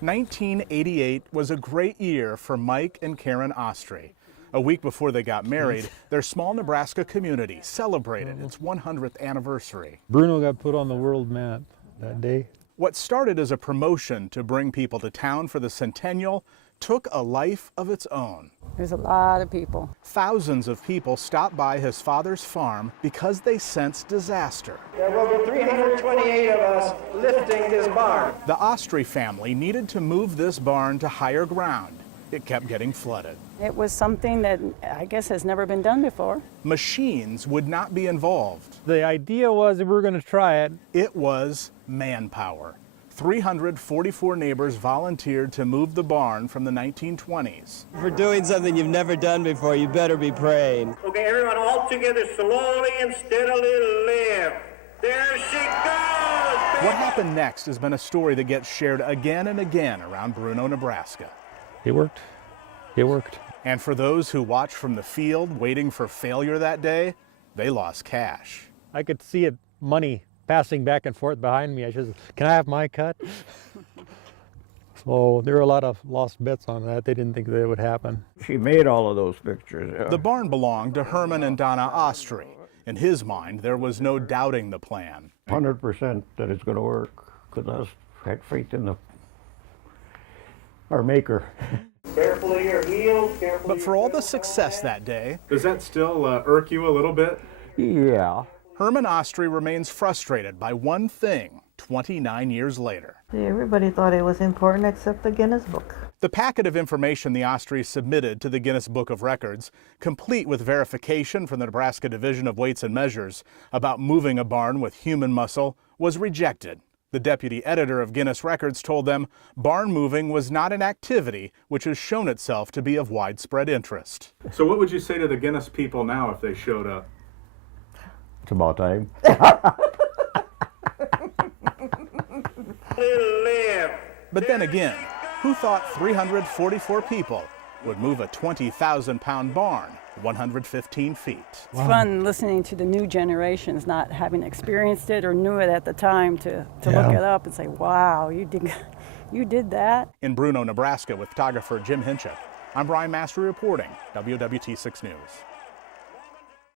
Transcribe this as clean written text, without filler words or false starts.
1988 was a great year for Mike and Karen Ostry. A week before they got married, their small Nebraska community celebrated its 100th anniversary. Bruno got put on the world map that day. What started as a promotion to bring people to town for the centennial took a life of its own. There's a lot of people. Thousands of people stopped by his father's farm because they sensed disaster. There will be 328 of us lifting this barn. The Ostry family needed to move this barn to higher ground. It kept getting flooded. It was something that I guess has never been done before. Machines would not be involved. The idea was that we were going to try it. It was manpower. 344 neighbors volunteered to move the barn from the 1920s. For doing something you've never done before, you better be praying. Okay, everyone all together, slowly and steadily lift. There she goes! What happened next has been a story that gets shared again and again around Bruno, Nebraska. It worked. It worked. And for those who watched from the field waiting for failure that day, they lost cash. I could see it, money passing back and forth behind me. I said, can I have my cut? So there were a lot of lost bets on that. They didn't think that would happen. She made all of those pictures. Yeah. The barn belonged to Herman and Donna Ostry. In his mind, there was no doubting the plan. 100% that it's going to work, because I had faith in our maker. Carefully your heels, carefully. But for all the success that day, does that still irk you a little bit? Yeah. Herman Ostry remains frustrated by one thing 29 years later. Everybody thought it was important except the Guinness Book. The packet of information the Ostrys submitted to the Guinness Book of Records, complete with verification from the Nebraska Division of Weights and Measures about moving a barn with human muscle, was rejected. The deputy editor of Guinness Records told them barn moving was not an activity which has shown itself to be of widespread interest. So what would you say to the Guinness people now if they showed up? It's about time. But then again, who thought 344 people would move a 20,000-pound barn 115 feet? It's fun listening to the new generations not having experienced it or knew it at the time to look it up and say, wow, you did that. In Bruno, Nebraska with photographer Jim Hinchuk, I'm Brian Mastery reporting, WWT 6 News.